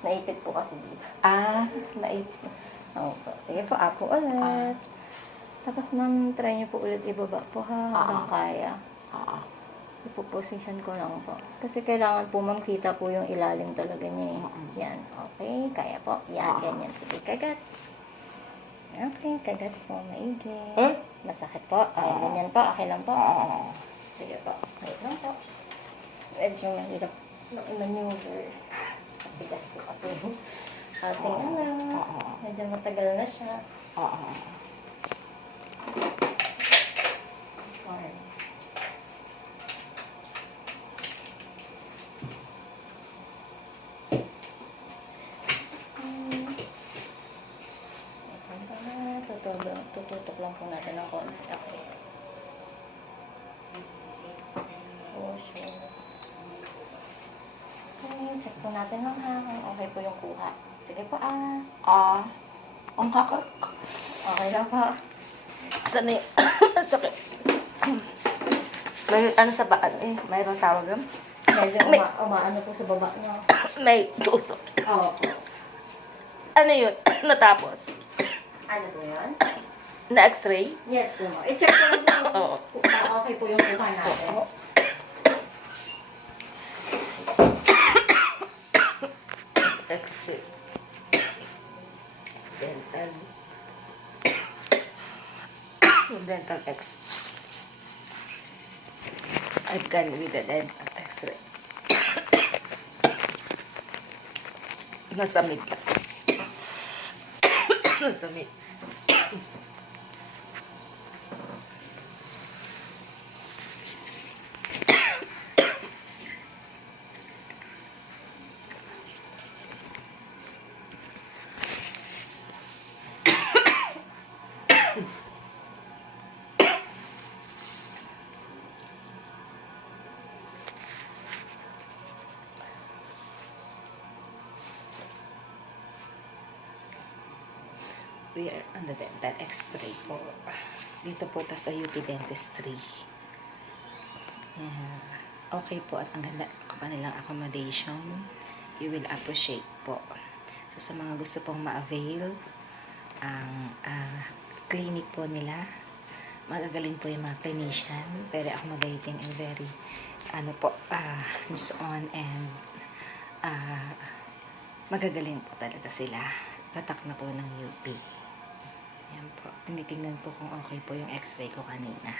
Naipit po kasi dito. Naipit. Opo. Sige po, ako ulit. Tapos ma'am, try niyo po ulit ibaba po ha, hanggang kaya. Ipo-position ko lang po. Kasi kailangan po ma'am, kita po yung ilalim talaga niya eh. Yan, okay. Kaya po. Yan, ganyan. Sige, kagat. Okay, kagat po. Maigi. Masakit po. Ay, ganyan po. Okay lang po. Sige po. Wait lang po. Medyo mahirap na maneuver. Bigas po kasi. Ating medyo matagal na siya. Okay. Tututok lang po natin ng konti. Okay. Okay, check po natin lang ha kung okay po yung kuha. Sige po Ang kakak. Okay lang po. Saan yung sakit? May ano sa baan eh? Mayroong tawag yun? Medyo umaano po sa baba niya. May tusok. Oo. Ano yun? Natapos? Ano po yun? Na x-ray? Yes po. I-check ko lang po. Oo. Okay po yung kuha natin. X-ray. Dental X. I've gone with the dental X-ray. Nasa mid lang. Nasa mid. We are on the dental x-ray po. Dito po ito sa UP Dentistry. Okay po at ang ganda kanilang accommodation. You will appreciate po. So sa mga gusto pong ma-avail ang clinic po nila, magagaling po yung mga clinician, very accommodating and very hands-on and magagaling po talaga sila. Tatak na po ng UP. Yan po. Tinitingnan po kung okay po yung x-ray ko kanina.